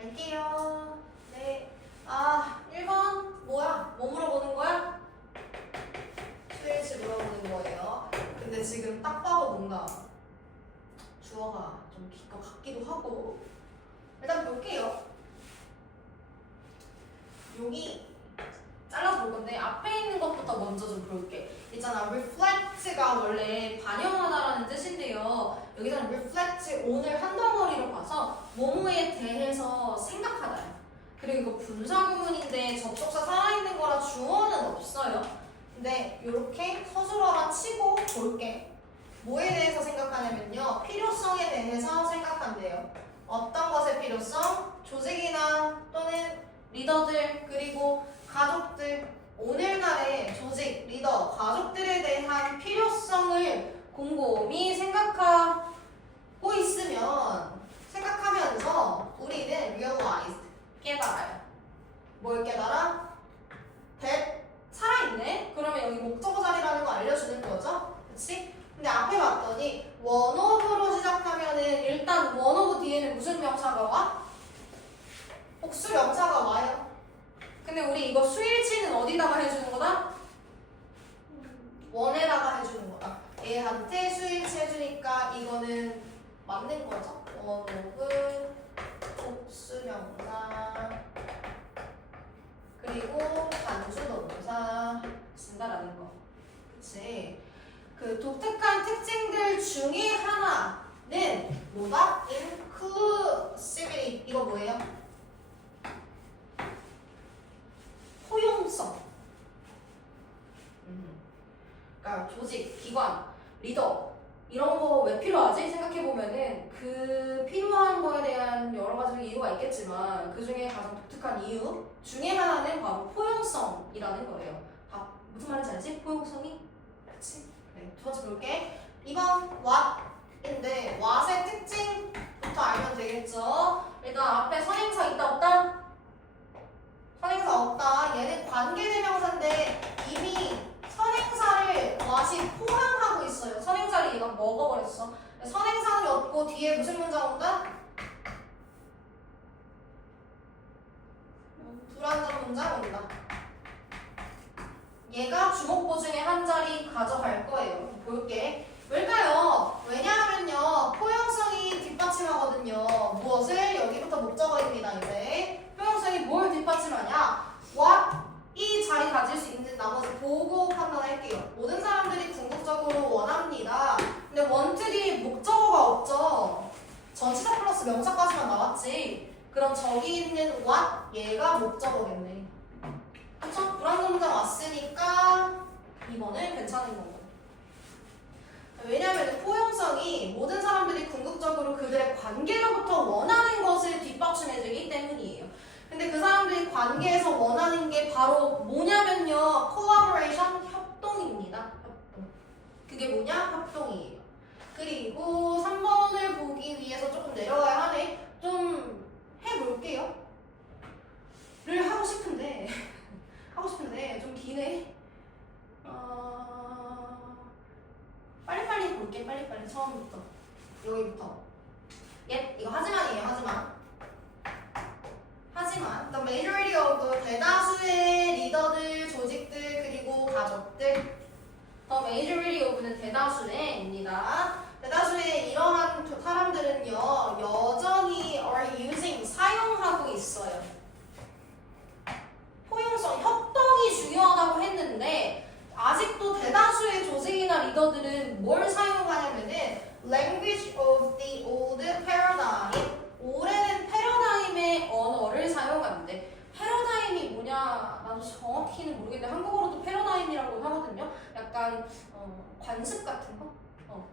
갈게요. 네. 1번 뭐야? 뭐 물어보는 거야? 수일치 물어보는 거예요. 근데 지금 딱 봐도 뭔가 주어가 좀 길 것 같기도 하고. 일단 볼게요. 여기 잘라서 볼 건데 앞에 있는 것부터 먼저 좀 볼게. 있잖아, reflect가 원래 반영하다라는 뜻인데요. 여기서는 reflect 오늘 한 덩어리로 봐서 뭐뭐에 대해서 생각하다. 그리고 이거 분사구문인데 접속사 살아있는 거라 주어는 없어요. 근데 이렇게 서술어라 치고 볼게. 뭐에 대해서 생각하냐면요, 필요성에 대해서 생각한대요. 어떤 것의 필요성? 조직이나 또는 리더들 그리고 가족들, 오늘날의 조직, 리더, 가족들에 대한 필요성을 곰곰이 생각하고 있으면, 생각하면서 우리는 realized, 깨달아요. 뭘 깨달아? that 살아있네? 그러면 여기 목적어 자리라는 거 알려주는 거죠? 그치? 근데 앞에 봤더니 one of로 시작하면은 일단 one of 뒤에는 무슨 명사가 와? 복수 명사가 와요. 근데 우리 이거 수일치는 어디다가 해주는 거다? 원에다가 해주는 거다. 얘한테 수일치 해주니까 이거는 맞는 거죠. one of 복수 명사 그리고 간주 동사 쓴다라는 거. 그치? 그 독특한 특징들 중에 하나는 뭐다? inclusivity. 이거 뭐예요? 포용성. 그러니까 조직, 기관, 리더 이런 거 왜 필요하지? 생각해보면은 그 필요한 거에 대한 여러 가지 이유가 있겠지만 그 중에 가장 독특한 이유 중에 하나는 바로 포용성이라는 거예요. 무슨 말인지 알지? 포용성이? 그치? 그래, 두 번째 볼게. 2번 what인데 what의 특징부터 알면 되겠죠? 일단 앞에 선행사 있다 없다? 선행사 없다. 얘는 관계대명사인데 이미 선행사를 what이 포함하고 있어요. 선행사를 얘가 먹어버렸어. 선행사는 없고 뒤에 무슨 문장 온다? 불완전 문장 온다. 얘가 주목보 중에 한 자리 가져갈 거예요. 볼게. 왜일까요? 왜냐하면요, 포용성이 뒷받침하거든요. 무엇을? 여기부터 목적어입니다. 이제 포용성이 뭘 뒷받침하냐? what 이 자리 가질 수 있는 나머지 보고 판단할게요. 모든 사람들이 궁극적으로 원합니다. 근데 want 뒤에 목적어가 없죠. 전치사 플러스 명사까지만 나왔지. 그럼 저기 있는 what 얘가 목적어겠네. 그쵸? 불완전 문장 왔으니까 2번은 괜찮은 거고. 왜냐하면 포용성이 모든 사람들이 궁극적으로 그들의 관계로부터 원하는 것을 뒷받침해주기 때문이에요. 근데 그 사람들이 관계에서 원하는 게 바로 뭐냐면요, collaboration, 협동입니다. 협동. 그게 뭐냐? 협동이에요. 그리고 3번을 보기 위해서 조금 내려가야 하네. 좀 해볼게요. 를 하고 싶은데 좀 기네. 빨리빨리 볼게. 빨리빨리 처음부터 여기부터. 이거 하지만이에요. 하지만 the majority of 대다수의 리더들, 조직들 그리고 가족들. the majority of는 대다수의입니다. 대다수의 이러한 사람들은요 여전히 are using 사용하고 있어요. 포용성, 협동이 중요하다고 했는데 아직도 대다수의 조직이나 리더들은 뭘 사용하냐면은 language of the old paradigm, 오래된 패러다임의 언어를 사용하는데, 패러다임이 뭐냐 나도 정확히는 모르겠는데 한국어로도 패러다임이라고 하거든요. 약간 관습 같은 거?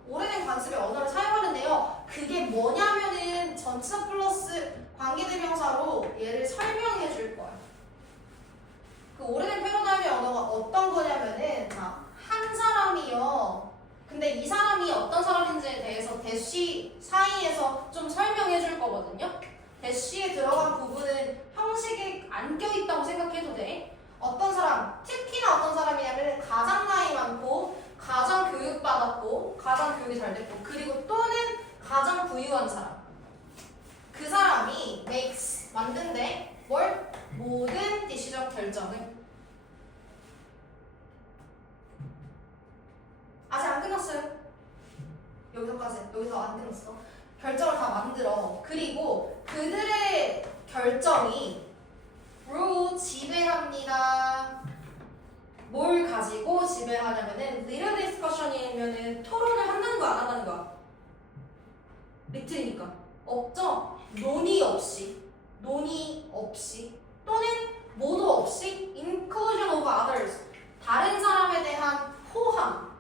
오래된 관습의 언어를 사용하는데요. 그게 뭐냐면은 전치사 플러스 관계대명사로 얘를 설명해 줄 거야. 그 오래된 패러다임의 언어가 어떤 거냐면은, 자, 한 사람이요. 근데 이 사람이 어떤 사람인지에 대해서 대쉬 사이에서 좀 설명해 줄 거거든요. 대쉬에 들어간 부분은 형식에 안 껴있다고 생각해도 돼. 어떤 사람, 특히나 어떤 사람이냐면 가장 나이 많고, 가장 교육받았고, 가장 교육이 잘 됐고, 그리고 또는 가장 부유한 사람. 그 사람이 makes 만든대. 뭘? 모든 디시전 결정을. 아직 안 끝났어요. 여기서까지. 여기서 안 끝났어. 결정을 다 만들어. 그리고 그들의 결정이 로 지배합니다. 뭘 가지고 지배하냐면은 little discussion이면은 토론을 한다는 거 안 한다는 거야? 리틀이니까. 없죠? 논의 없이 또는 모두 없이 inclusion of others 다른 사람에 대한 포함.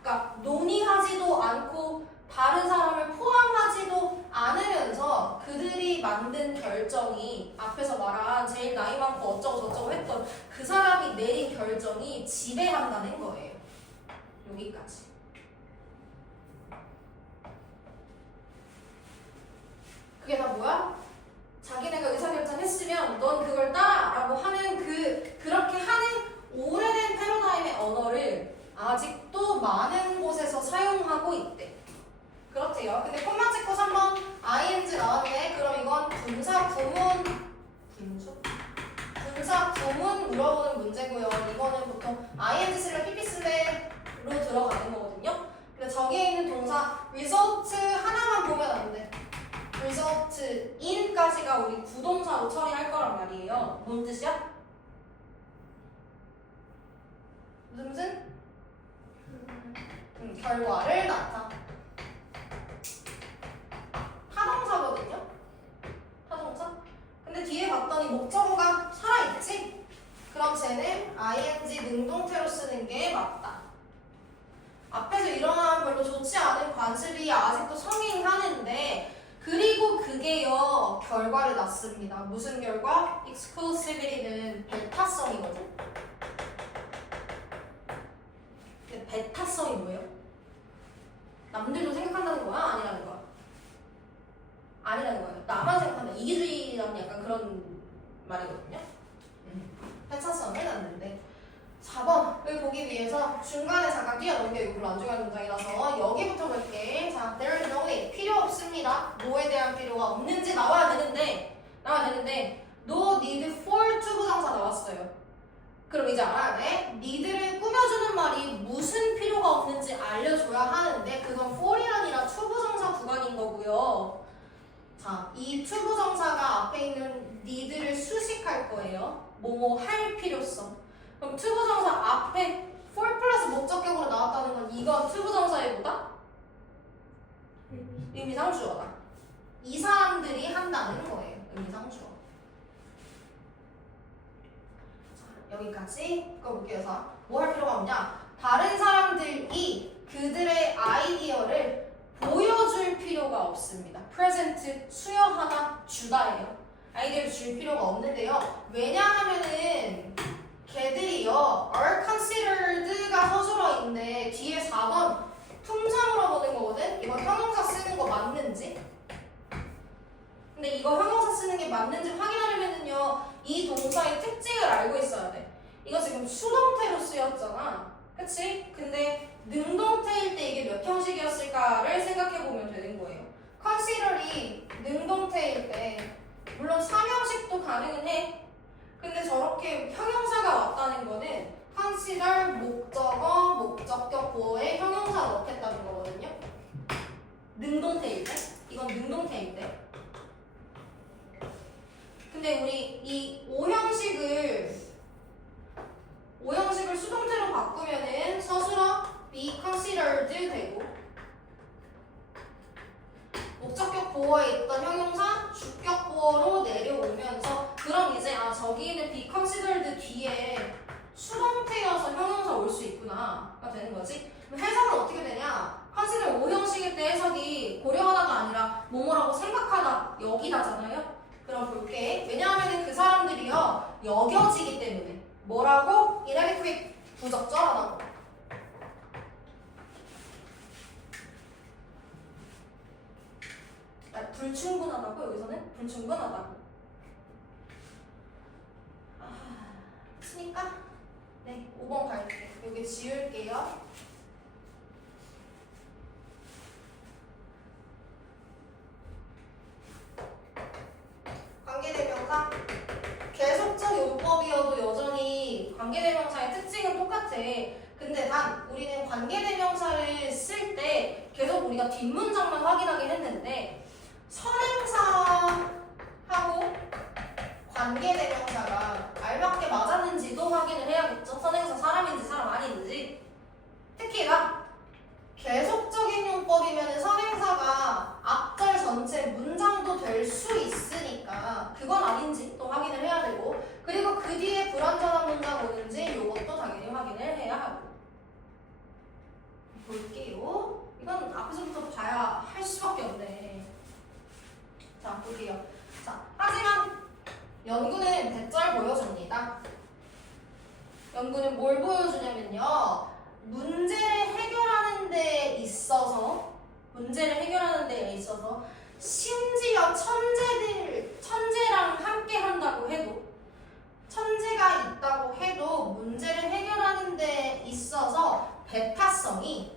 그러니까 논의하지도 않고 다른 사람을 포함하지도 않으면서 그들이 만든 결정이 앞에서 말한 제일 나이 많고 어쩌고 저쩌고 했던 그 사람이 내린 결정이 지배한다는 거예요. 여기까지. 그게 다 뭐야? 자기네가 의사결정했으면 넌 그걸 따라라고 하는 그렇게 하는 오래된 패러다임의 언어를 아직도 많은 곳에서 사용하고 있대. 그렇대요. 근데 콤마 찍고 3번 ing 나왔네. 그럼 이건 분사 구문 물어보는 문제고요. 이거는 보통 ing 쓰려 pp 쓴대로 들어가는 거거든요. 근데 저기에 있는 동사 result 하나만 보면 안 돼. result in까지가 우리 구동사로 처리할 거란 말이에요. 뭔 뜻이야? 무슨? 결과를 나타. 타동사거든요. 타동사. 근데 뒤에 봤더니 목적어가 살아있지? 그럼 쟤는 ing 능동태로 쓰는 게 맞다. 앞에서 일어나는 별로 좋지 않은 관습이 아직도 성행하는데 그리고 그게요 결과를 낳습니다. 무슨 결과? exclusivity는 배타성이거든. 근데 배타성이 뭐예요? 남들도 생각한다는 거야? 아니라는 거야? 아니라는 거예요. 나만 생각한다. 이기주의라는 약간 그런 말이거든요. 배타성을 낳는데 4번을 보기 위해서 중간에 잠깐 뛰어넘겨. 이거 별로 안 중요한 문장이라서 여기부터 볼게. 자, there is no way. 필요 없습니다. 뭐에 대한 필요가 없는지 나와야 되는데 no need for 투부정사 나왔어요. 그럼 이제 알아야 돼. need를 꾸며주는 말이 무슨 필요가 없는지 알려줘야 하는데 그건 for이 아니라 투부정사 구간인 거고요. 자, 이 투부정사가 앞에 있는 need를 수식할 거예요. 뭐뭐 할 필요성. 그럼 투부정사 앞에 for 플러스 목적격으로 나왔다는 건 이건 투부정사의 뭐다? 의미상 주어다. 이 사람들이 한다는 거예요. 의미상 주어. 자, 여기까지 읽어볼게요. 뭐 할 필요가 없냐? 다른 사람들이 그들의 아이디어를 보여줄 필요가 없습니다. present 수여하다 주다예요. 아이디어를 줄 필요가 없는데요. 왜냐하면은 걔들이요 are considered가 서술어 있는데 뒤에 4번 품사 물어보는 거거든. 이거 형용사 쓰는 거 맞는지. 근데 이거 형용사 쓰는 게 맞는지 확인하려면은요 이 동사의 특징을 알고 있어야 돼. 이거 지금 수동태로 쓰였잖아. 그치? 근데 능동태일 때 이게 몇 형식이었을까를 생각해 보면 되는 거예요. consider이 능동태일 때 물론 3형식도 가능은 해. 근데 저렇게 형용사가 왔다는 거는 consider 목적어, 목적격 보어에 형용사 넣겠다는 거거든요. 능동태일 때. 이건 능동태일 때. 근데 우리 이 5형식을 수동태로 바꾸면은 서술어 be considered 되고 목적격 보어에 있던 형용사 주격 보어로 내려오면서 그럼 이제 저기 있는 be considered 뒤에 수동태여서 형용사 올 수 있구나가 되는 거지. 그럼 해석은 어떻게 되냐? consider 5형식일 때 해석이 고려하다가 아니라 뭐뭐라고 생각하다 여기다잖아요. 그럼 볼게. 왜냐하면 그 사람들이요 여겨지기 때문에 뭐라고? inadequate 부적절하다고. 불충분하다고. 여기서는 불충분하다고. 됐으니까 네 5번 갈게. 여기 지울게요. 관계대명 관계대명사. 계속적 용법이어도 여전히 관계대명사의 특징은 똑같아. 근데 단 우리는 관계대명사를 쓸 때 계속 우리가 뒷문장만 확인하긴 했는데 선행사하고 관계대명사가 알맞게 맞았는지도 확인을 해야겠죠. 선행사 사람인지 사람 아닌지. 특히나 계속적인 용법이면 선행사가 앞절 전체 문장도 될 수 있으니까 그건 아닌지 또 확인을 해야 되고, 그리고 그 뒤에 불완전한 문장 오는지 이것도 당연히 확인을 해야 하고. 볼게요. 이건 앞에서부터 봐야 할 수밖에 없네. 자, 볼게요. 자, 하지만 연구는 대절 보여줍니다. 연구는 뭘 보여주냐면요. 문제를 해결하는 데 있어서 심지어 천재랑 함께 한다고 해도, 천재가 있다고 해도 문제를 해결하는 데 있어서 베타성이요.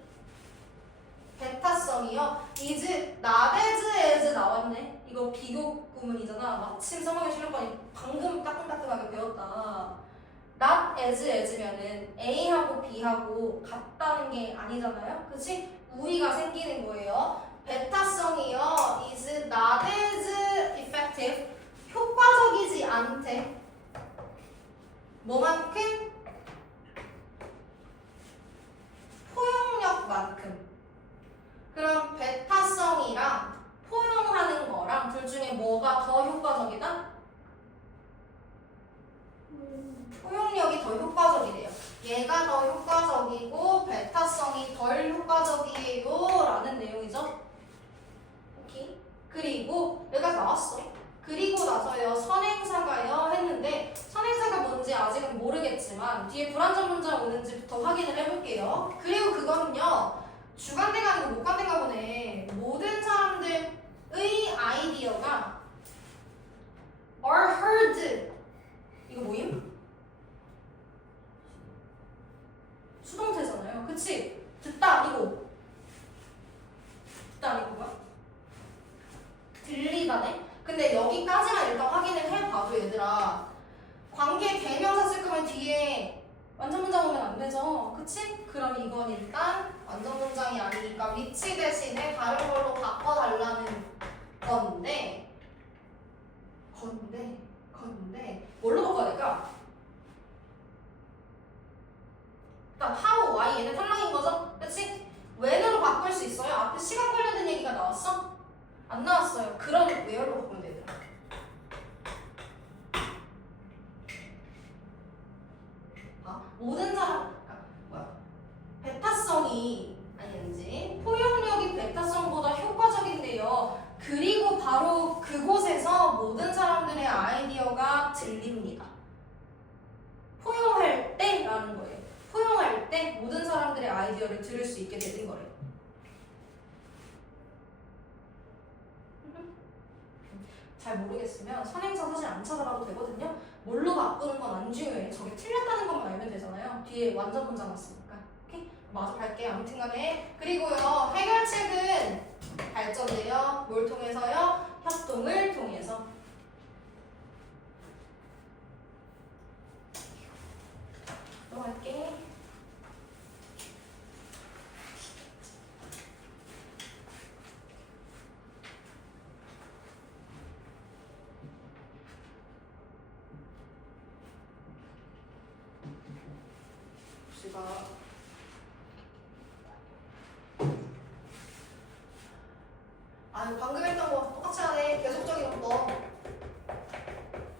is not as as 나왔네. 이거 비교 구문이잖아. 마침 성형의 실력관이 방금 따끈따끈하게 배웠다. not as as면은 A하고 B하고 같다는 게 아니잖아요. 그치? 우위가 생기는 거예요. 베타성이요. is not as effective. 효과적이지 않대. 뭐만큼? 포용력만큼. 그럼 베타성이랑 포용하는 거랑 둘 중에 뭐가 더 효과적이다? 포용력이 더 효과적이래요. 얘가 더 효과적이고 베타성이 덜 효과적이에요 라는 내용이죠. 오케이. 그리고 여기까지 나왔어. 그리고 나서요 선행사가요 했는데 선행사가 뭔지 아직은 모르겠지만 뒤에 불완전 문장 오는지부터 확인을 해볼게요. 그리고 그거는요 주관대가 아니고 목관대가 보네. 모든 사람들의 아이디어가 are heard. 이거 뭐임? 수동태잖아요. 그치? 듣다 아니고 뭐야? 들리다네? 근데 여기까지만 일단 확인을 해봐도 얘들아 관계 대명사 쓸 거면 뒤에 완전 문장 오면 안 되죠. 그치? 그럼 이건 일단 완전 문장이 아니니까 위치 대신에 다른 걸로 바꿔달라는 건데 뭘로 바꿔야 될까? 일단 how, why 얘는 탈락인 거죠? 그치? when으로 바꿀 수 있어요? 앞에 시간 관련된 얘기가 나왔어? 안 나왔어요. 그럼 where로 바꾸면 되더라. 모든 사람 베타성이 아닌지 포용력이 베타성보다 효과적인데요. 그리고 바로 그곳에서 모든 사람들의 아이디어가 들립니다. 포용할 때라는 거예요. 포용할 때 모든 사람들의 아이디어를 들을 수 있게 되는 거예요. 잘 모르겠으면 선행사 사실 안 찾아봐도 되거든요. 뭘로 바꾸는 건 안 중요해. 저게 틀렸다는 것만 알면 되잖아요. 뒤에 완전 문장 왔으니까. 오케이? 마저 갈게요. 아무튼 간에. 그리고요. 해결책은 발전돼요. 뭘 통해서요? 협동을 통해서. 넘어갈게. 방금 했던 거 똑같이 하네. 계속적인 거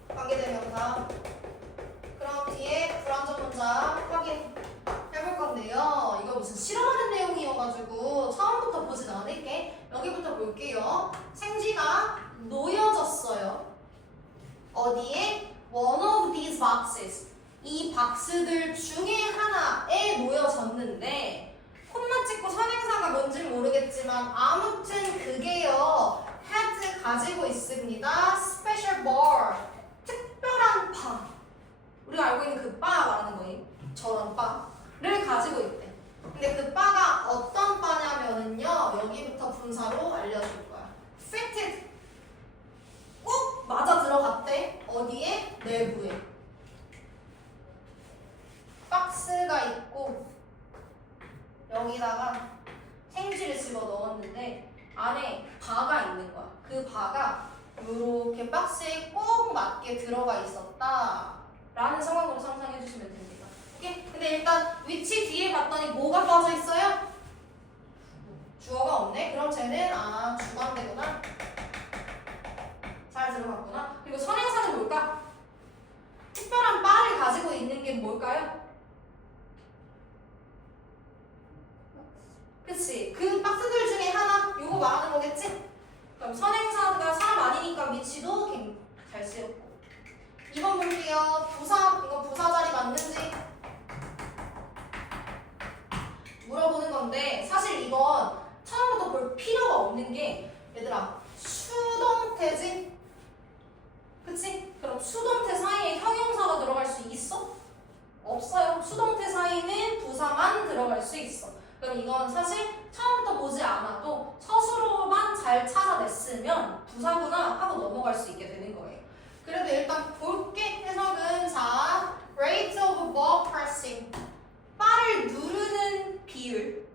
관계대명사. 그럼 뒤에 불완전 문장 확인해볼 건데요. 이거 무슨 실험하는 내용이어가지고 처음부터 보진 않을게. 여기부터 볼게요. 생쥐가 놓여졌어요. 어디에? One of these boxes. 이 박스들 중에 하나에 놓여졌는데 콤마 찍고 선행사가 뭔지는 모르겠지만 아무튼 그게요 has 가지고 있습니다. special bar 특별한 바. 우리가 알고 있는 그 바 말하는 거예요. 저런 바를 가지고 있대. 근데 그 바가 어떤 바냐면은요 여기부터 분사로 알려줄 거야. fitted 꼭 맞아 들어갔대. 그 박스에 꼭 맞게 들어가 있었다 라는 상황으로 상상해 주시면 됩니다. 오케이? 근데 일단 위치 뒤에 봤더니 뭐가 빠져 있어요? 주어가 없네? 그럼 쟤는 주관대구나. 잘 들어갔구나. 그리고 선행사는 뭘까? 특별한 바를 가지고 있는 게 뭘까요? 그치? 그 박스들 중에 하나 요거 말하는 거겠지? 그럼 선행사가 사람 아니니까 위치도 잘 쓰였고 2번 볼게요. 부사, 이거 부사 자리 맞는지 물어보는 건데 사실 이건 처음부터 볼 필요가 없는 게 얘들아 수동태지? 그치? 그럼 수동태 사이에 형용사가 들어갈 수 있어? 없어요. 수동태 사이는 부사만 들어갈 수 있어. 그럼 이건 사실 처음부터 보지 않아도 서술어만 잘 찾아냈으면 부사구나 하고 넘어갈 수 있게 되는 거예요. 그래도 일단 볼게 해석은 자, rate of ball pressing 바를 누르는 비율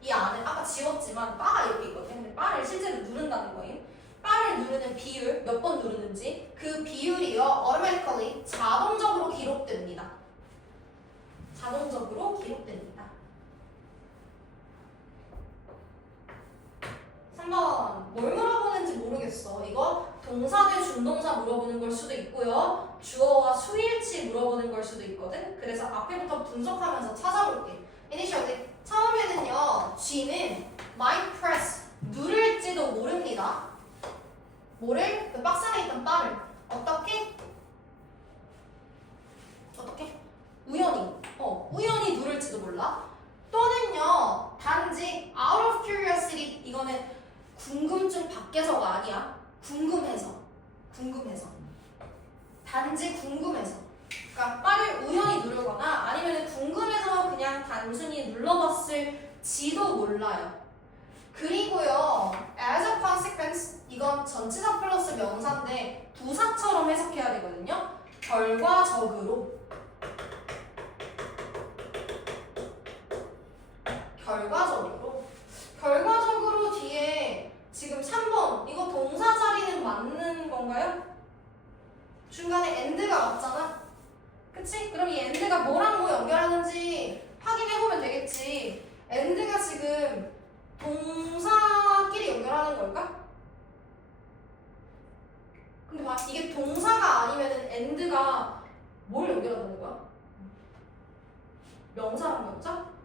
이 안에 아까 지웠지만 바가 이렇게 있거든요. 근데 바를 실제로 누른다는 거예요. 바를 누르는 비율 몇 번 누르는지 그 비율이요 automatically 자동적으로 기록됩니다. 자동적으로 기록됩니다. 3번 뭘 물어보는지 모르겠어. 이거 동사 대 준동사 물어보는 걸 수도 있고요. 주어와 수일치 물어보는 걸 수도 있거든. 그래서 앞에부터 분석하면서 찾아볼게. Initially 처음에는요. G는 might press 누를지도 모릅니다. 뭐를? 그 박스 안에 있던 바를 어떻게? 우연히 누를지도 몰라. 또는요 단지 out of curiosity 이거는 궁금증 밖에서가 아니야. 궁금해서 단지 궁금해서 그러니까 바를 우연히 누르거나 아니면 궁금해서 그냥 단순히 눌러봤을지도 몰라요. 그리고요 as a consequence 이건 전치사 플러스 명사인데 부사처럼 해석해야 되거든요. 결과적으로 뒤에 지금 3번 이거 동사 자리는 맞는 건가요? 중간에 and가 맞잖아. 그치? 그럼 이 and가 뭐랑 뭐 연결하는지 확인해보면 되겠지. and가 지금 동사끼리 연결하는 걸까? 근데 봐 이게 동사가 아니면은 and가 뭘 연결한다는 거야? 명사랑 명사?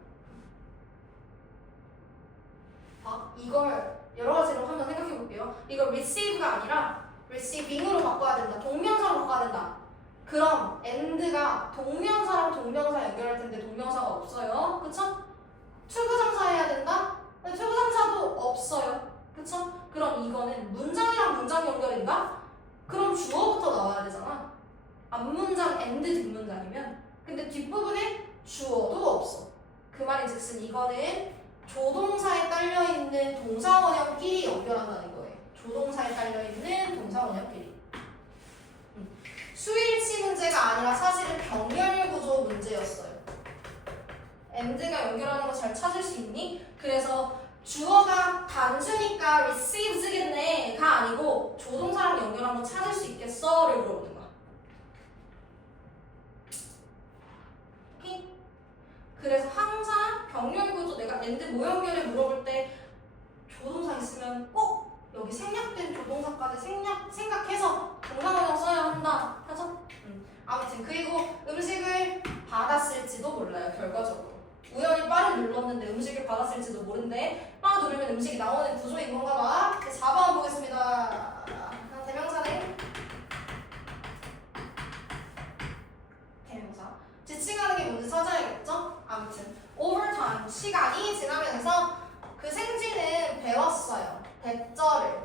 이걸 여러 가지로 한번 생각해 볼게요. 이걸 receive가 아니라 receiving으로 바꿔야 된다. 동명사로 바꿔야 된다. 그럼 and가 동명사랑 동명사 연결할 텐데 동명사가 없어요. 그쵸? 투부정사 해야 된다? 근데 투부정사도 없어요. 그쵸? 그럼 이거는 문장이랑 문장 연결인가? 그럼 주어부터 나와야 되잖아. 앞문장 and 뒷문장이면. 근데 뒷부분에 주어도 없어. 그 말인즉슨 이거는 조동사에 딸려있는 동사원형끼리 연결한다는 거예요. 조동사에 딸려있는 동사원형끼리. 수일치 문제가 아니라 사실은 병렬구조 문제였어요. and가 연결하는 거 잘 찾을 수 있니? 그래서 주어가 단수니까 receives겠네가 아니고 조동사랑 연결한 거 찾을 수 있겠어?를 물어보는 거야. 오케이? 그래서 항상 병렬구조 내가 and 뭐 연결해 물어볼 때 조동사 있으면 꼭 여기 생략된 조동사까지 생각해서 동사원형 써야 한다 하죠? 아무튼 그리고 음식을 받았을지도 몰라요. 결과적으로 우연히 바를 눌렀는데 음식을 받았을지도 모른대. 바 누르면 음식이 나오는 구조인 건가 봐. 4번 보겠습니다. 대명사네. 대명사 지칭하는 게 뭔지 찾아야겠죠? 아무튼 over time 시간이 지나면서 그 생쥐는 배웠어요. 대절을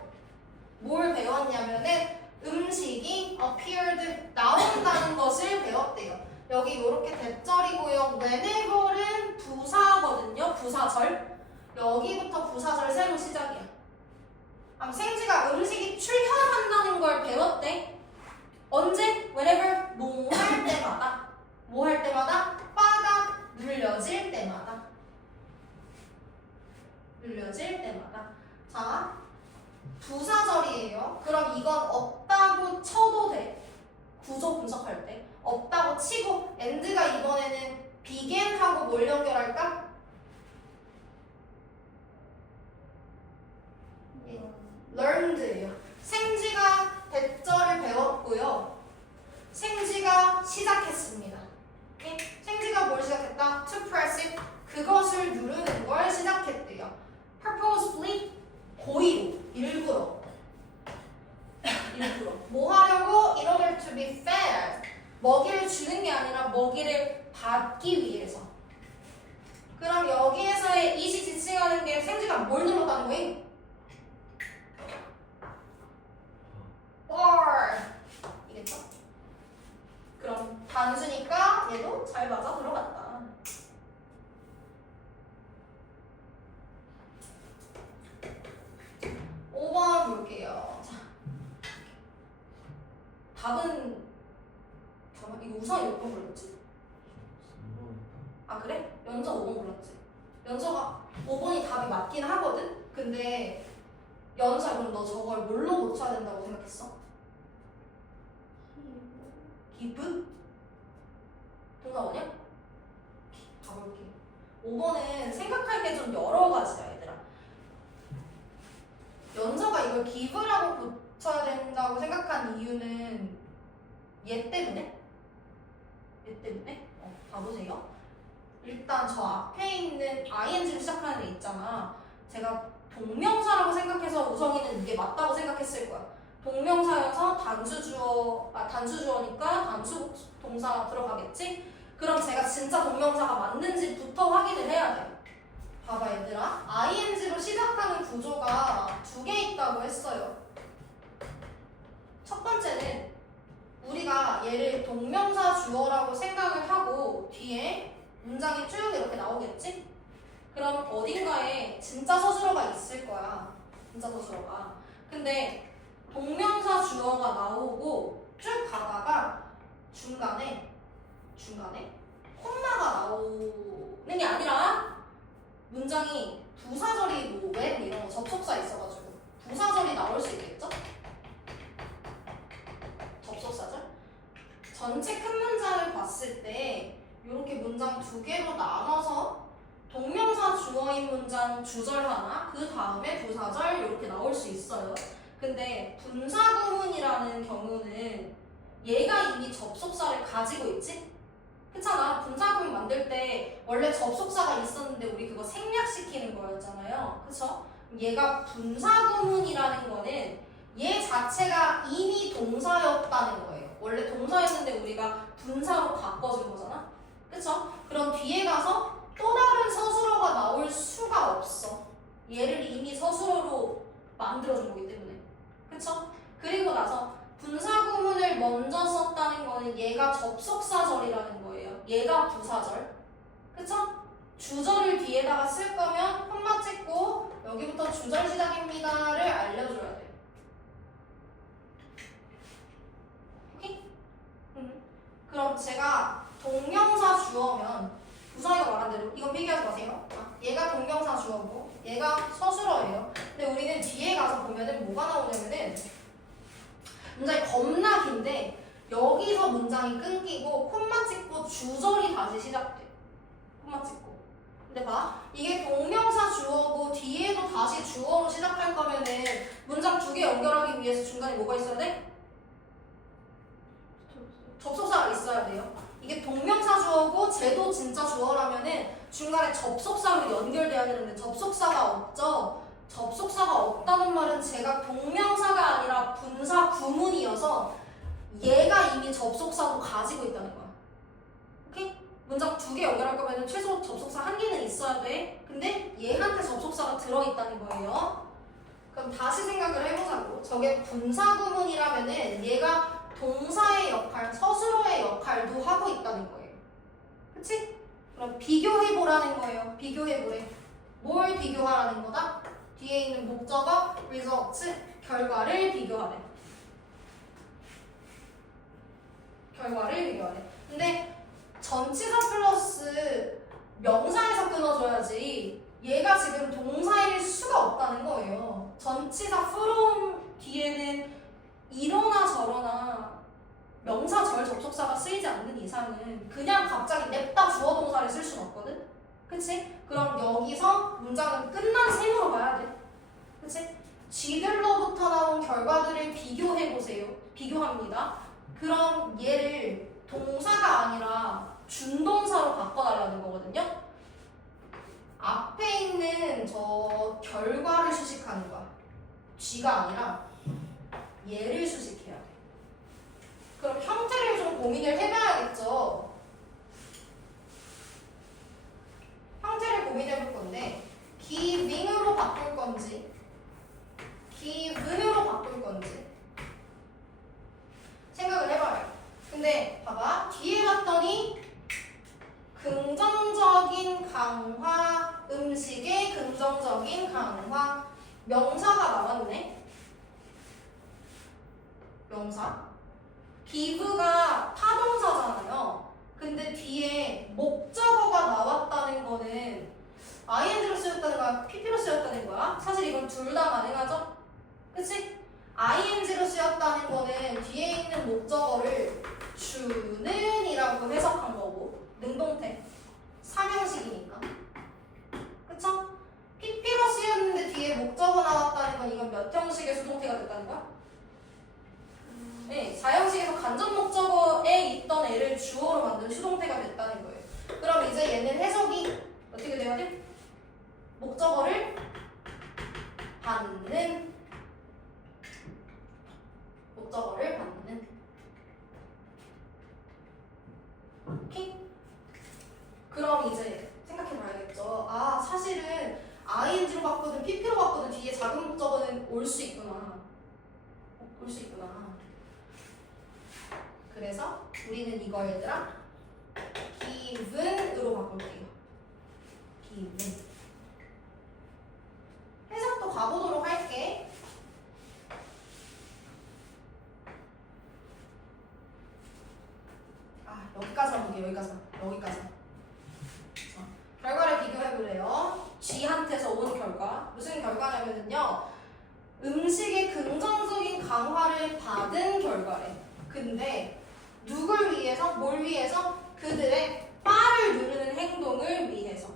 뭘 배웠냐면은 음식이 appeared 나온다는 것을 배웠대요. 여기 이렇게 대절이고요. whenever는 부사거든요. 부사절. 여기부터 부사절 새로 시작이야. 생쥐가 음식이 출현한다는 걸 배웠대. 언제? whenever 뭐 할 때마다. 뭐 할 때마다? 바가 눌려질 때마다. 눌려질 때마다. 자, 부사절이에요. 그럼 이건 없다고 시작했습니다. 오케이? 생지가 뭘 시작했다? To press it. 그것을 누르는 걸 시작했대요. purposefully. 고의로. 일부러. 뭐 하려고? In order to be fed. 먹이를 주는 게 아니라 먹이를 받기 위해서. 그럼 여기에서의 이시 지칭하는 게 생쥐가 뭘 눌렀다는 거임? or 이겠죠? 그럼 단수니까 얘도 잘 맞아 들어갔다. (5번) 볼게요. 자, 답은 잠깐만, 이거 우상이 몇 번 골랐지? 아 그래? 연서 5번 골랐지. 연서가 5번이 답이 맞긴 하거든? 근데 연서 그럼 너 저걸 뭘로 고쳐야 된다고 생각했어? 기브? 동사원이야? 가볼게. 5번은 생각할 게 좀 여러 가지야 얘들아. 연서가 이걸 기브라고 고쳐야 된다고 생각한 이유는 얘 때문에? 얘 때문에? 봐보세요. 일단 저 앞에 있는 ing로 시작하는 애 있잖아. 제가 동명사라고 생각해서 우성이는 이게 맞다고 생각했을 거야. 동명사여서 단수주어니까 단수 동사 들어가겠지? 그럼 제가 진짜 동명사가 맞는지부터 확인을 해야 돼. 봐봐 얘들아. ing로 시작하는 구조가 두 개 있다고 했어요. 첫 번째는 우리가 얘를 동명사 주어라고 생각을 하고 뒤에 문장이 쭉 이렇게 나오겠지? 그럼 어딘가에 진짜 서술어가 있을 거야. 진짜 서술어가. 근데 동명사 주어가 나오고 쭉 가다가 중간에 콤마가 나오는 게 아니라 문장이 부사절이고 when 이런 거 접속사 있어가지고 부사절이 나올 수 있겠죠? 접속사절? 전체 큰 문장을 봤을 때 이렇게 문장 두 개로 나눠서 동명사 주어인 문장 주절 하나, 그 다음에 부사절 이렇게 나올 수 있어요. 근데 분사구문이라는 경우는 얘가 이미 접속사를 가지고 있지? 그렇잖아. 분사구문 만들 때 원래 접속사가 있었는데 우리 그거 생략시키는 거였잖아요. 그쵸? 얘가 분사구문이라는 거는 얘 자체가 이미 동사였다는 거예요. 원래 동사였는데 우리가 분사로 바꿔준 거잖아. 그쵸? 그럼 뒤에 가서 또 다른 서술어가 나올 수가 없어. 얘를 이미 서술어로 만들어준 거기 때문에. 그쵸? 그리고 나서 분사구문을 먼저 썼다는 거는 얘가 접속사절이라는 거예요. 얘가 부사절. 그쵸? 주절을 뒤에다가 쓸 거면 콤마 찍고 여기부터 주절 시작입니다를 알려줘야 돼. 오케이? 그럼 제가 동명사 주어면 우성이가 말한 대로 이건 비교하지 마세요. 얘가 동명사 주어고 얘가 서술어예요. 근데 우리는 뒤에 가서 보면은 뭐가 나오냐면은 문장이 겁나 긴데 여기서 문장이 끊기고 콤마 찍고 주절이 다시 시작돼. 콤마 찍고. 근데 봐. 이게 동명사 주어고 뒤에도 다시 주어로 시작할 거면은 문장 두 개 연결하기 위해서 중간에 뭐가 있어야 돼? 접속사가 있어야 돼요. 이게 동명사 주어고 쟤도 진짜 주어라면은 중간에 접속사로 연결돼야 되는데 접속사가 없죠. 접속사가 없다는 말은 제가 동명사가 아니라 분사 구문이어서 얘가 이미 접속사도 가지고 있다는 거야. 오케이? 문장 두 개 연결할 거면 최소 접속사 한 개는 있어야 돼. 근데 얘한테 접속사가 들어있다는 거예요. 그럼 다시 생각을 해보자고. 저게 분사 구문이라면은 얘가 동사의 역할, 서술어의 역할도 하고 있다는 거예요. 그치? 그럼 비교해보라는 거예요. 비교해보래. 뭘 비교하라는 거다? 뒤에 있는 목적어, results, 결과를 비교하래. 결과를 비교하래. 근데 전치사 플러스 명사에서 끊어줘야지 얘가 지금 동사일 수가 없다는 거예요. 전치사 from 뒤에는 이러나 저러나 명사 절 접속사가 쓰이지 않는 이상은 그냥 갑자기 냅다 주어 동사를 쓸 수는 없거든? 그치? 그럼 여기서 문장은 끝난 셈으로 봐야 돼. 그치? 쥐들로부터 나온 결과들을 비교해보세요. 비교합니다. 그럼 얘를 동사가 아니라 준동사로 바꿔달라는 거거든요. 앞에 있는 저 결과를 수식하는 거야. 쥐가 아니라 얘를 수식해야 돼. 그럼 형태를 좀 고민을 해봐야겠죠. 형태를 고민해볼 건데 giving으로 바꿀 건지 given으로 바꿀 건지 생각을 해봐요. 근데 봐봐, 뒤에 봤더니 긍정적인 강화, 음식의 긍정적인 강화, 명사가 나왔네. 명사. give가 타동사잖아요. 근데 뒤에 목적어가 나왔다는 거는 ing로 쓰였다는 거야, pp로 쓰였다는 거야? 사실 이건 둘 다 가능하죠? 그치? ing로 쓰였다는 거는 뒤에 있는 목적어를 주는 이라고 해석한 거고, 능동태, 삼형식이니까. 그쵸? pp로 쓰였는데 뒤에 목적어 나왔다는 건 이건 몇 형식의 수동태가 됐다는 거야? 네, 4형식에서 간접 목적어에 있던 애를 주어로 만든 수동태가 됐다는 거예요. 그럼 이제 얘는 해석이 어떻게 돼야 돼? 목적어를 받는, 목적어를 받는. 오케이? 그럼 이제 생각해 봐야겠죠. 아, 사실은 ing로 바꾸든 pp로 바꾸든 뒤에 작은 목적어는 올 수 있구나. 올 수 있구나. 그래서 우리는 이거 얘들아 given으로 바꿀게요. given. 해석도 가보도록 할게. 아, 여기까지만 볼게요. 여기까지. 자, 결과를 비교해보래요. G한테서 온 결과. 무슨 결과냐면요, 음식의 긍정적인 강화를 받은 결과래. 근데 누굴 위해서? 뭘 위해서? 그들의 바를 누르는 행동을 위해서.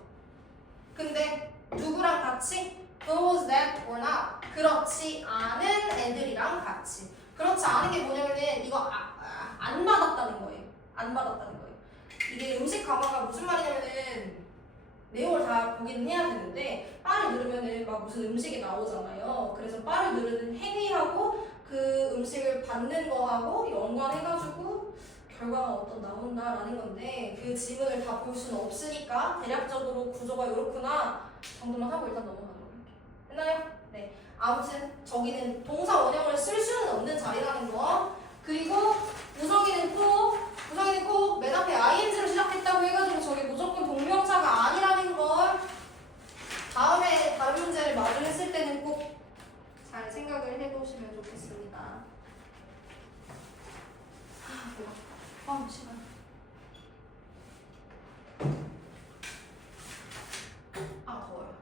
근데 누구랑 같이? Those that were not. 그렇지 않은 애들이랑 같이. 그렇지 않은 게 뭐냐면은 이거 안 받았다는 거예요. 안 받았다는 거예요. 이게 음식 강화가 무슨 말이냐면은 내용을 다 보기는 해야 되는데 바를 누르면은 막 무슨 음식이 나오잖아요. 그래서 바를 누르는 행위하고 그 음식을 받는 거하고 연관해가지고 결과가 어떤 나온다라는 건데 그 지문을 다 볼 수는 없으니까 대략적으로 구조가 이렇구나 정도만 하고 일단 넘어가도록 할게요. 됐나요? 네. 아무튼 저기는 동사 원형을 쓸 수는 없는 자리라는 거. 그리고 우성이는 꼭 맨 앞에 ing로 시작했다고 해가지고 저게 무조건 동명사가 아니라는 걸 다음에 다른 문제를 마주했을 때는 꼭 잘 생각을 해보시면 좋겠습니다. 시간. 더워요.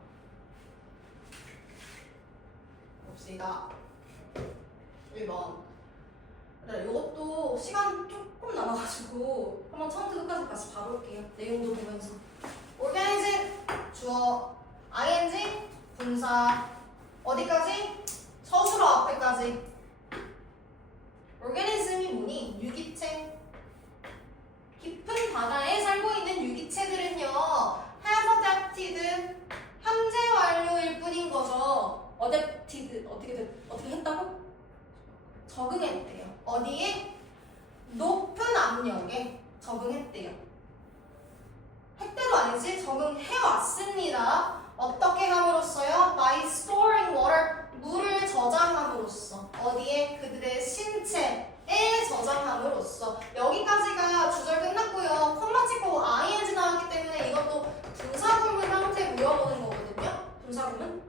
봅시다. 1번. 네, 이것도 시간 조금 남아가지고 한번 처음부터 끝까지 다시 봐볼게요. 내용도 보면서. organize, 주어, ing, 분사. 어디까지? 서술어 앞에까지. organism이 뭐니? 유기체. 깊은 바다에 살고 있는 유기체들은요, have adapted, 현재 완료일 뿐인 거죠. adapted, 어떻게 했다고? 적응했대요. 어디에? 높은 압력에 적응했대요. 했대도 아니지? 적응해왔습니다. 어떻게 함으로써요? By storing water, 물을 저장함으로써. 어디에? 그들의 신체에 저장함으로써. 여기까지가 주절 끝났고요. 콤마 찍고 ing 나왔기 때문에 이것도 분사구문 형태 물어보는 거거든요. 분사구문.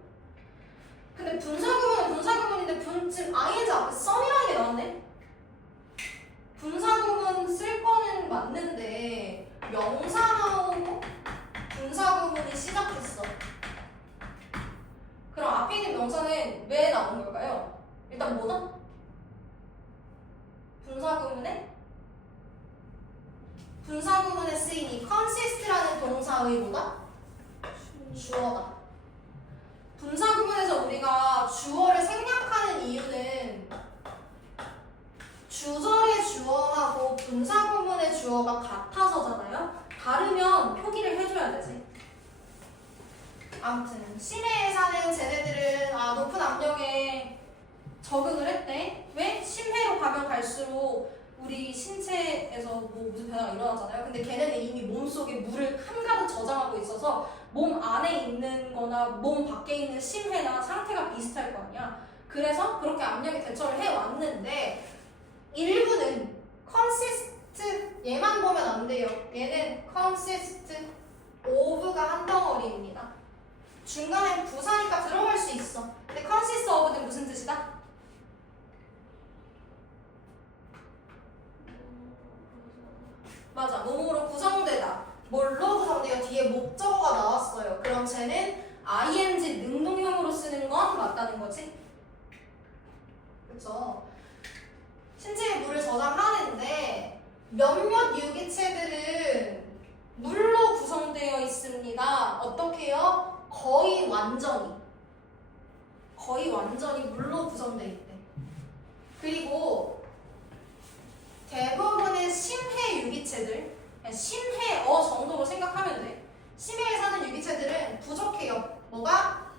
근데 분사구문은 분사구문인데 지금 ing 앞에 썸이라는 게 나왔네. 분사구문 쓸 거는 맞는데 명사 나오고 분사구문이 시작했어. 그럼 앞에 있는 명사는 왜 나온 걸까요? 일단 뭐다? 분사구문에 쓰이니 consist라는 동사의 뭐다? 주어다. 분사구문에서 우리가 주어를 생략하는 이유는 주절의 주어하고 분사구문의 주어가 같아서잖아요. 다르면 표기를 해줘야 되지. 아무튼 심해에 사는 쟤네들은 높은 압력에 적응을 했대. 왜? 심해로 가면 갈수록 우리 신체에서 뭐 무슨 변화가 일어나잖아요. 근데 걔네는 이미 몸속에 물을 한가득 저장하고 있어서 몸 안에 있는 거나 몸 밖에 있는 심해나 상태가 비슷할 거 아니야. 그래서 그렇게 압력에 대처를 해왔는데 일부는 consist 얘만 보면 안 돼요. 얘는 consist of가 한 덩어리입니다. 중간에 부사니까 들어갈 수 있어. 근데 consist of는 무슨 뜻이다? 맞아. 뭐뭐로 구성되다. 뭘로 구성돼요? 뒤에 목적어가 나왔어요. 그럼 쟤는 ing 능동형으로 쓰는 건 맞다는 거지? 그쵸? 신체에 물을 저장하는데 몇몇 유기체들은 물로 구성되어 있습니다. 어떻게요? 거의 완전히 물로 구성되어 있대. 그리고 대부분의 심해 유기체들, 심해어 정도로 생각하면 돼. 심해에 사는 유기체들은 부족해요. 뭐가?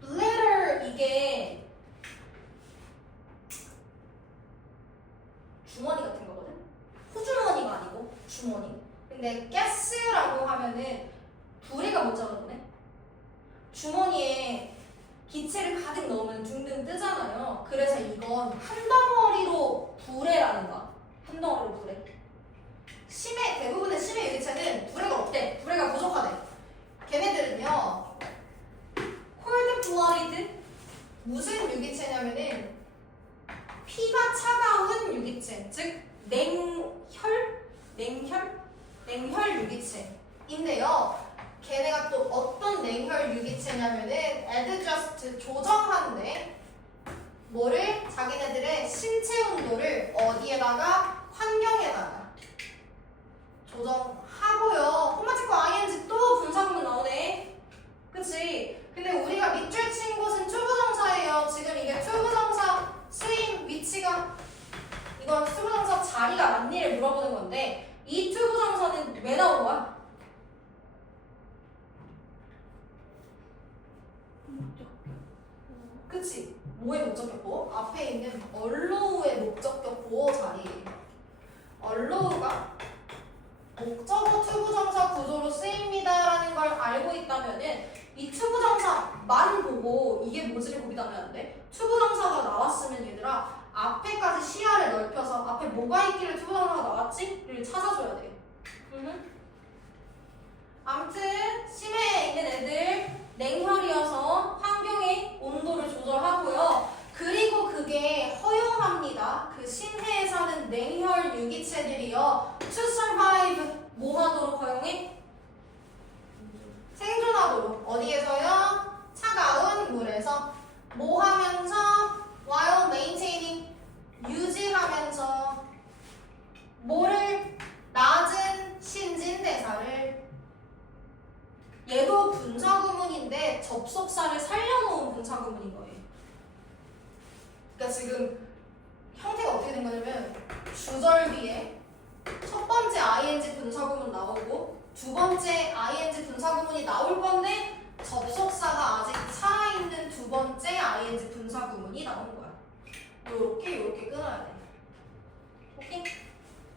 bladder 이게 주머니 같은 거거든? 호주머니가 아니고 주머니. 근데 가스라고 하면은 부레가 모자가 보네. 주머니에 기체를 가득 넣으면 둥둥 뜨잖아요. 그래서 이건 한 덩어리로 부레라는 거야. 한 덩어리로 부레. 대부분의 심해 유기체는 부레가 없대. 부레가 부족하대. 걔네들은요, cold blooded 무슨 유기체냐면은 피가 차가운 유기체, 즉 냉혈 유기체인데요. 걔네가 또 어떤 냉혈 유기체냐면은 adjust 조정한대. 뭐를? 자기네들의 신체 온도를 어디에다가? 환경에다가 조정하고요. 콤마티코 ing 또 분사구문 나오네. 그치? 근데 우리가 밑줄 친 곳은 투부정사예요. 지금 이게 투부정사 쓰임 위치가 이건 투부정사 자리가 맞니를 물어보는 건데 이 투부정사는 왜 나온 거야? 그치? 뭐의 목적격보? 앞에 있는 allow,의 목적격보 자리예요. allow가 목적어 투부정사 구조로 쓰입니다라는 걸 알고 있다면은 이 투부정사만 보고 이게 뭐지를 고민하면 안 돼. 투부정사가 나왔으면 얘들아 앞에까지 시야를 넓혀서 앞에 뭐가 있길래 투부정사가 나왔지?를 찾아줘야 돼. 아무튼 심해에 있는 애들 냉혈이어서 환경의 온도를 조절하고요. 그리고 그게 허용합니다. 그 심해에 사는 냉혈 유기체들이요. To survive 뭐 하도록 허용해? 생존하도록. 어디에서요? 차가운 물에서. 뭐 하면서? While maintaining 유지하면서 뭐를? 낮은 신진대사를. 얘도 분사구문인데 접속사를 살려놓은 분사구문인 거예요. 그러니까 지금 형태가 어떻게 된 거냐면 주절 뒤에 첫 번째 ing 분사구문 나오고 두 번째 ing 분사구문이 나올 건데 접속사가 아직 살아있는 두 번째 ing 분사구문이 나온 거야. 요렇게 끊어야 돼. 오케이?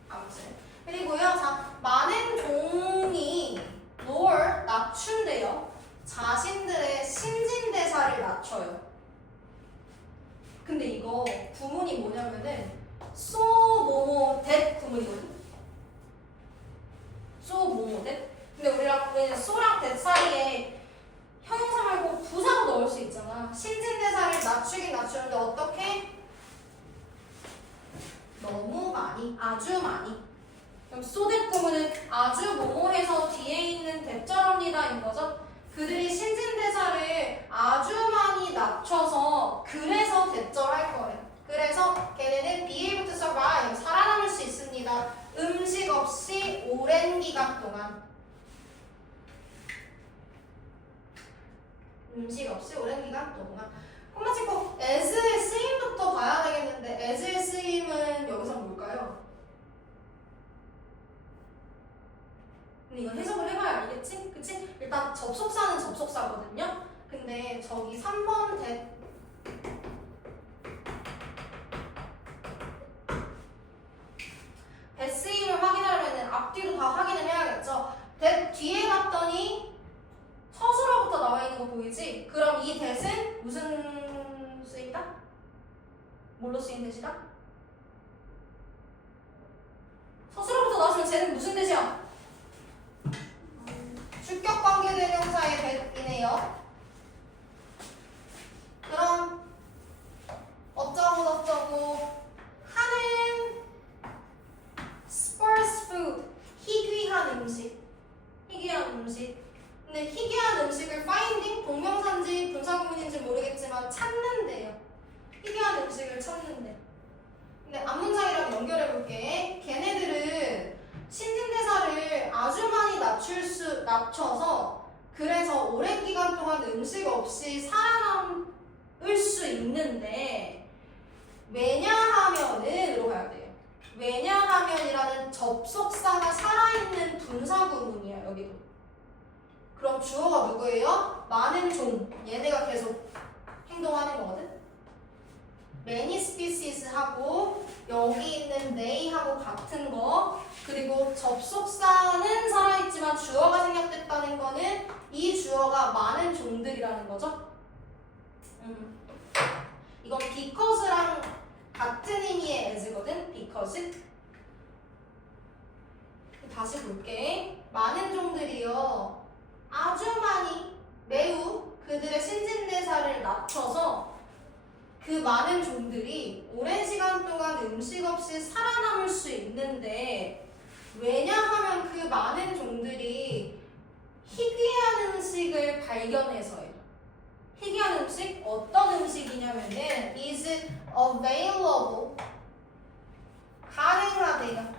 아무튼 그리고요, 자, 많은 종이 lower 낮춘대요. 자신들의 신진대사를 낮춰요. 근데 이거 구문이 뭐냐면은 so 뭐뭐 that 구문이거든. so 뭐뭐 that. 근데 우리가 왜 so랑 that 사이에 형용사 말고 부사도 넣을 수 있잖아. 신진대사를 낮추긴 낮추는데 어떻게? 너무 많이, 아주 많이. 그럼 so that 구문은 아주 뭐뭐해서 뒤에 있는 대절합니다인 거죠. 그들이 신진대사를 아주 많이 낮춰서 그래서 대절할 거예요. 그래서 걔네는 be able to survive, 살아남을 수 있습니다. 음식 없이 오랜 기간 동안. 음식 없이 오랜 기간 동안. 콤마 찍고 as의 쓰임부터 봐야 되겠는데 as의 쓰임은 여기서 뭘까요? 근데 이건 해석을 해봐야 알겠지? 그치? 일단 접속사는 접속사거든요. 근데 저기 3번 대쓰임을 확인하려면 앞뒤로 다 확인을 해야겠죠. 대 뒤에 봤더니 서술어부터 나와 있는 거 보이지? 그럼 이 대는 무슨 쓰임이다? 뭘로 쓰인 대시다? 서술어부터 나왔으면 쟤는 무슨 대시야? 주격 관계 대명사의 대이네요. 그럼 어쩌고 하는 sparse food 희귀한 음식. 근데 희귀한 음식을 finding 동명사인지 분사구문인지 모르겠지만 찾는데요. 희귀한 음식을 찾는데. 근데 앞문장이랑 연결해 볼게. 걔네들은 신진대사를 아주 많이 낮춰서 그래서 오랜 기간 동안 음식 없이 살아남을 수 있는데 왜냐하면은으로 가야 돼요. 왜냐하면이라는 접속사가 살아있는 분사구문이야 여기도. 그럼 주어가 누구예요? 많은 종. 얘네가 계속 행동하는 거거든. many species 하고 여기 있는 they하고 같은 거 그리고 접속사는 살아있지만 주어가 생략됐다는 거는 이 주어가 많은 종들이라는 거죠. 이건 because랑 같은 의미의 as거든. because. 다시 볼게. 많은 종들이요. 아주 많이 매우 그들의 신진대사를 낮춰서 그 많은 종들이 오랜 시간 동안 음식 없이 살아남을 수 있는데 왜냐하면 그 많은 종들이 희귀한 음식을 발견해서요. 희귀한 음식? 어떤 음식이냐면은 is available 가능하대요.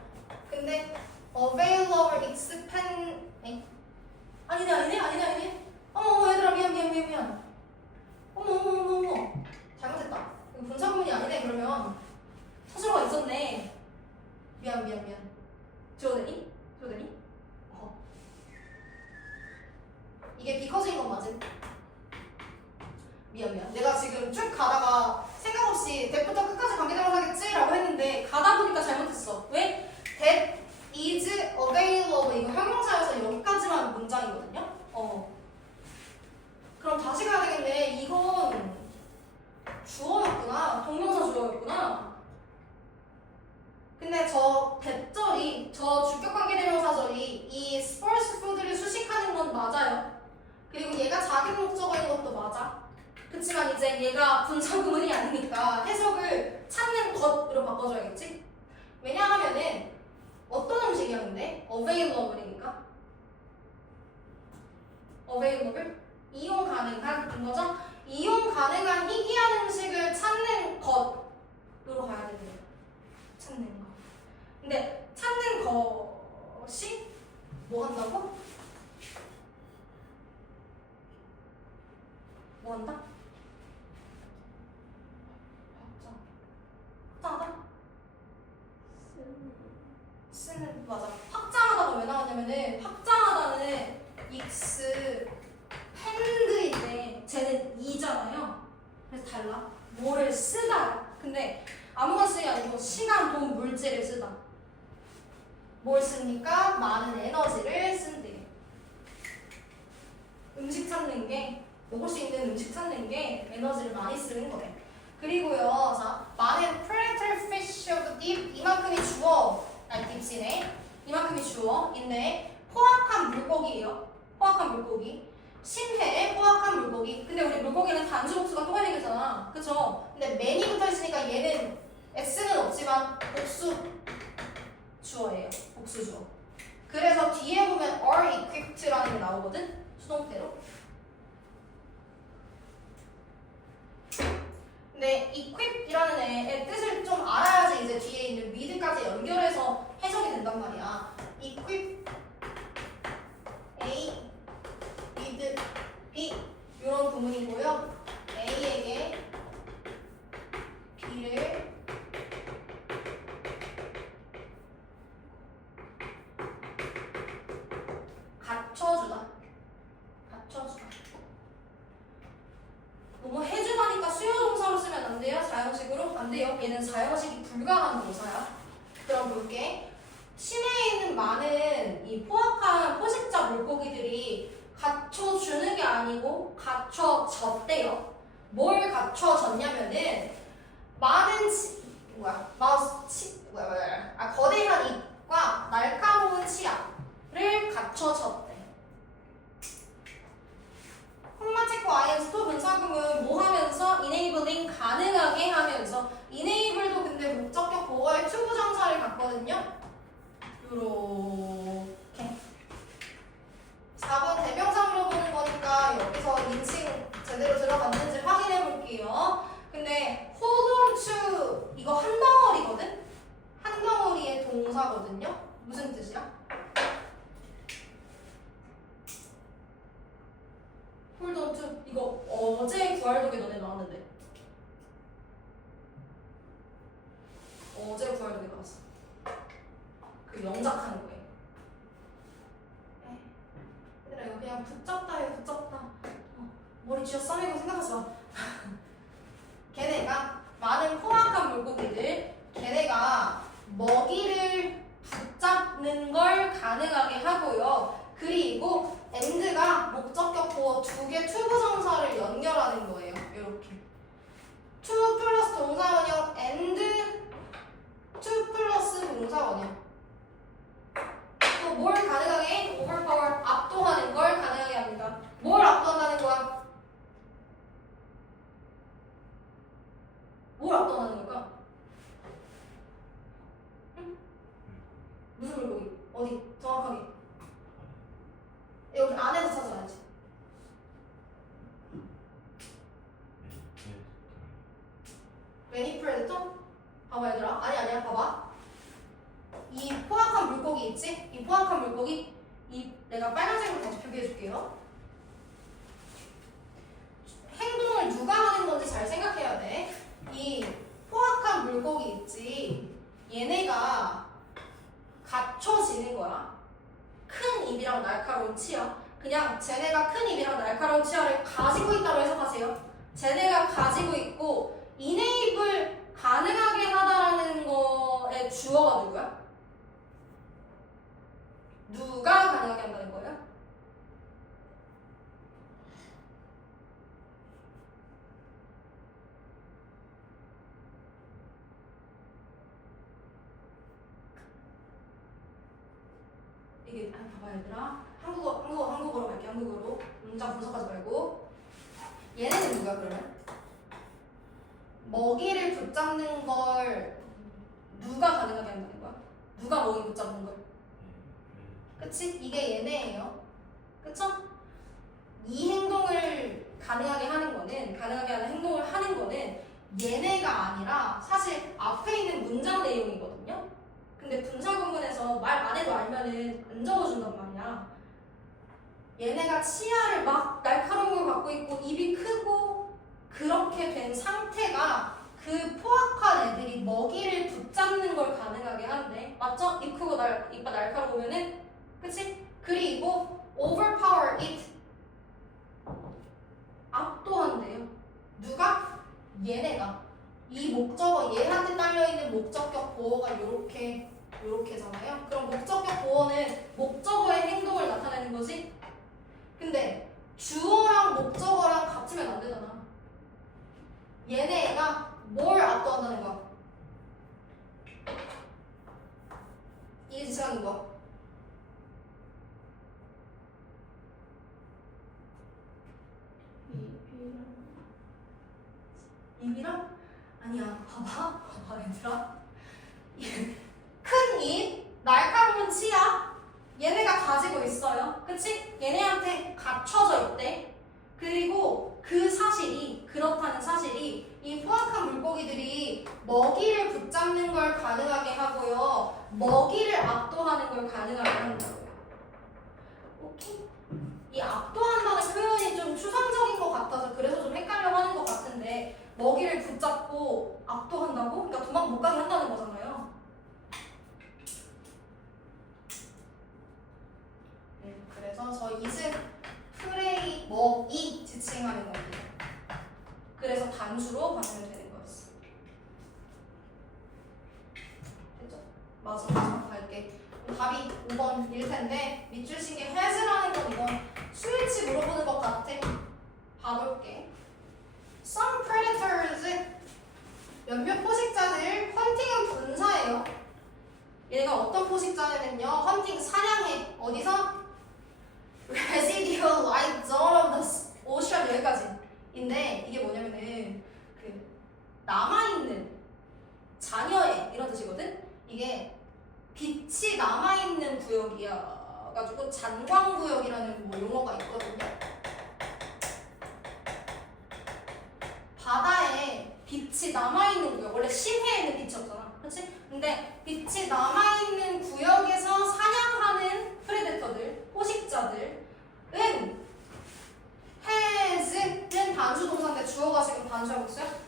근데 available expand 아니네. 어머 얘들아 미안. 어머. 잘못했다. 이거 분사구문이 아니네. 그러면 서술어가 있었네. 미안. 지워되니? 이게 비커즈인 건 맞음? 미안. 내가 지금 쭉 가다가 생각 없이 대부터 끝까지 관계대명사겠지? 라고 했는데 가다 보니까 잘못했어. 왜? that is available 이거 형용사여서 여기까지만 문장이거든요? 그럼 다시 가야 되겠네. 이건 주어였구나. 동명사 주어였구나. 근데 저 대절이, 저 주격관계대명사절이 이 sparse food를 수식하는 건 맞아요. 그리고 얘가 자기 목적어인 것도 맞아. 그치만 이제 얘가 분사구문이 아니니까 해석을 찾는 것으로 바꿔줘야겠지? 왜냐하면은 어떤 음식이었는데? available이니까 available? 이용 가능한 거죠? 이용 가능한 희귀한 음식을 찾는 것으로 가야 되네요. 찾는 것. 근데 찾는 것이 뭐 한다고? 뭐 한다? 확장하다? 쓰는 맞아. 확장하다가 왜 나왔냐면은 확장하다는 expand인데 쟤는 이잖아요. 그래서 달라. 뭐를 쓰다. 근데 아무거나 쓰기 아니고 시간, 돈, 물질을 쓰다. 뭘 씁니까? 많은 에너지를 쓴대요. 음식 찾는 게 먹을 수 있는 음식 찾는 게 에너지를 많이 쓰는 거예요. 그리고요, 자, 많은 predator fish of the deep 이만큼이 주어, deeps이네. 이만큼이 주어인데 포악한 물고기예요. 포악한 물고기. 심해 포악한 물고기. 근데 우리 물고기는 단수 복수가 똑같이 생겼잖아. 그쵸? 근데 many 붙어 있으니까 얘는 s는 없지만 복수 주어예요. 복수 주어. 그래서 뒤에 보면 are equipped라는 게 나오거든. 수동태로. 근데 equip이라는 애의 뜻을 좀 알아야지 이제 뒤에 있는 with까지 연결해서 해석이 된단 말이야. equip A with B 이런 구문이고요. A에게 B를 그럼 볼게. 시내에 있는 많은 이 포악한 포식자 물고기들이 갖춰주는 게 아니고 갖춰졌대요. 뭘 갖춰졌냐면은 많은 거대한 입과 날카로운 치아를 갖춰졌대. 콤마 체크 IM 스토어 분사금은 뭐 하면서 enabling 가능하게 하면서 enable도 근데 목적격 보어의 투부 정사를 갖거든요. 요렇게 4번 대명사로 보는 거니까 여기서 인칭 제대로 들어갔는지 확인해 볼게요. 근데 hold on to 이거 한 덩어리거든? 한 덩어리의 동사거든요. 무슨 뜻이야? hold on to 이거 어제 구활독에 너네 나왔는데 어제 구활독에 나왔어. 그 영작하는 거예요. 얘들아 이거 그냥 붙잡다 해 붙잡다. 머리 쥐어 싸매고 생각하지 마. 걔네가 많은 포악한 물고기들 걔네가 먹이를 붙잡는 걸 가능하게 하고요. 그리고 and가 목적격 보어 두 개 투부정사를 연결하는 거예요. 이렇게 to 플러스 동사원형 and to 플러스 동사원형 또 뭘 가능하게 해? overpower 압도하는 걸 가능하게 합니다. 뭘 압도한다는 거야? 뭘 압도하는 걸까? 응? 무슨 물고기? 어디? 정확하게 여기 안에서 찾아야지. 매니 프레데터? 봐봐 얘들아. 아니야 봐봐. 이 포악한 물고기 있지? 이 포악한 물고기 이 내가 빨간색으로 다시 표기해 줄게요. 행동을 누가 하는 건지 잘 생각해야 돼. 이 포악한 물고기 있지? 얘네가 갖춰지는 거야. 큰 입이랑 날카로운 치아. 그냥 쟤네가 큰 입이랑 날카로운 치아를 가지고 있다고 해석하세요. 쟤네가 가지고 있고 이네이블 가능하게 하다라는 거의 주어가 누구야? 누가 가능하게 한다는 거예요? 이게 봐봐 얘들아. 한국어로 갈게. 한국어로 문장 분석하지 말고. 얘네는 누가 그러면? 먹이를 붙잡는 걸 누가 가능하게 한다는 거야? 누가 먹이 붙잡는 걸? 그치? 이게 얘네예요. 그쵸? 이 행동을 가능하게 하는 거는 가능하게 하는 행동을 하는 거는 얘네가 아니라 사실 앞에 있는 문장 내용이거든요. 근데 분사구문에서 말 안 해도 알면은 안 적어준단 말이야. 얘네가 치아를 막 날카로운 걸 갖고 있고 입이 크고 그렇게 된 상태가 그 포악한 애들이 먹이를 붙잡는 걸 가능하게 한대. 맞죠? 입 크고 이빨 날카로우면은 그치? 그리고 overpower it 압도한대요. 누가? 얘네가. 이 목적어 얘한테 딸려있는 목적격 보어가 요렇게잖아요. 그럼 목적격 보어는 목적어의 행동을 나타내는 거지. 근데 주어랑 목적어랑 같으면 안 되잖아. 얘네가 뭘 압도한다는 거야? 이게 지나는 거야. 입이랑? 아니야. 봐봐 얘들아. 큰 입, 날카로운 치아 얘네가 가지고 있어요. 그치? 얘네한테 갖춰져 있대. 그리고 그 사실이 그렇다는 사실이 이 포악한 물고기들이 먹이를 붙잡는 걸 가능하게 하고요. 먹이를 압도하는 걸 가능하게 한다고요. 오케이? 이 압도한다는 표현이 좀 추상적인 것 같아서 그래서 좀 헷갈려 하는 것 같은데 먹이를 붙잡고 압도한다고? 그러니까 도망 못 가게 한다는 거잖아요. 그래서 저 이즈 프레이 먹이 지칭하는 겁니다. 그래서 단수로 바꾸면 되는 거였어. 됐죠? 맞아. 갈게. 그럼 답이 5번일 텐데 밑줄 친 게 has라는 건 이건 수일치 물어보는 것 같아. 봐볼게. Some predators 몇몇 포식자들 헌팅은 분사예요. 얘가 어떤 포식자냐면요. 헌팅 사냥해. 어디서? Residual light zone of the ocean 여기까지인데 이게 뭐냐면은 그 남아있는 잔여해 이런 뜻이거든. 이게 빛이 남아있는 구역이야 가지고 잔광구역이라는 뭐 용어가 있거든요. 바다에 빛이 남아있는 구역, 원래 심해에는 빛이 없잖아, 그렇지? 근데 빛이 남아있는 구역에서 사냥하는 프레데터들, 포식자들은 has는 단수 동사인데 주어가 지금 단수하고 있어요?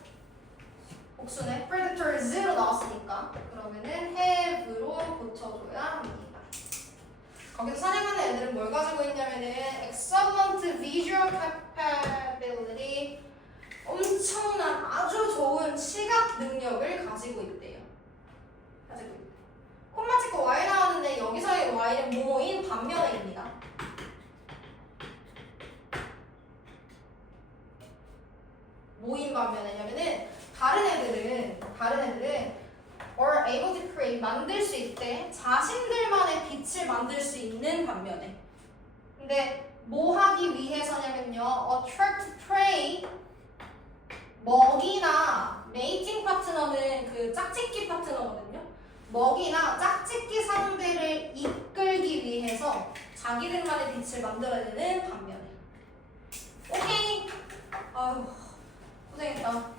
복수네. predators로 나왔으니까 그러면은 have로 고쳐줘야 합니다. 거기서 사냥하는 애들은 뭘 가지고 있냐면은 excellent visual capability, 엄청난 아주 좋은 시각 능력을 가지고 있대요. 가지고 있대. 콤마 찍고 y 나왔는데 여기서의 y는 뭐뭐인 반면에입니다. 뭐인 반면에냐면은 다른 애들은 are able to create 만들 수 있대. 자신들만의 빛을 만들 수 있는 반면에. 근데 뭐 하기 위해서냐면요. attract prey 먹이나 메이팅 파트너는 그 짝짓기 파트너거든요. 먹이나 짝짓기 상대를 이끌기 위해서 자기들만의 빛을 만들어내는 반면에. 오케이. 아유 고생했다.